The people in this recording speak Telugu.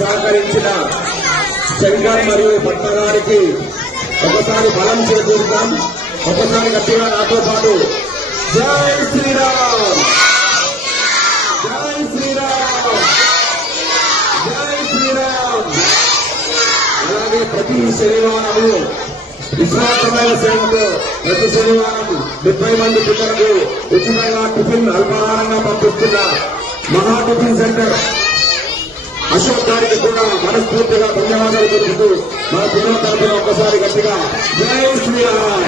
సహకరించిన శంకర్ మరియు పద్మ గారికి ఒకసారి బలం చేకూరుతాం. ఒకసారి గట్టిగా నాతో పాటు జై శ్రీరామ్, జై శ్రీరామ్, జై శ్రీరామ్. అలాగే ప్రతి శనివారము విశ్వాసమైన సేవతో ప్రతి శనివారం 30 మంది పిల్లలకు ఉచితంగా టిఫిన్ అల్పాహారంగా పంపిస్తున్న మహా టిఫిన్ సెంటర్ అశోక్ గారికి కూడా మనస్ఫూర్తిగా ధన్యవాదాలు తెలుపుతూ మన పిల్లల తరఫున ఒక్కసారి గట్టిగా జై శ్రీరామ్.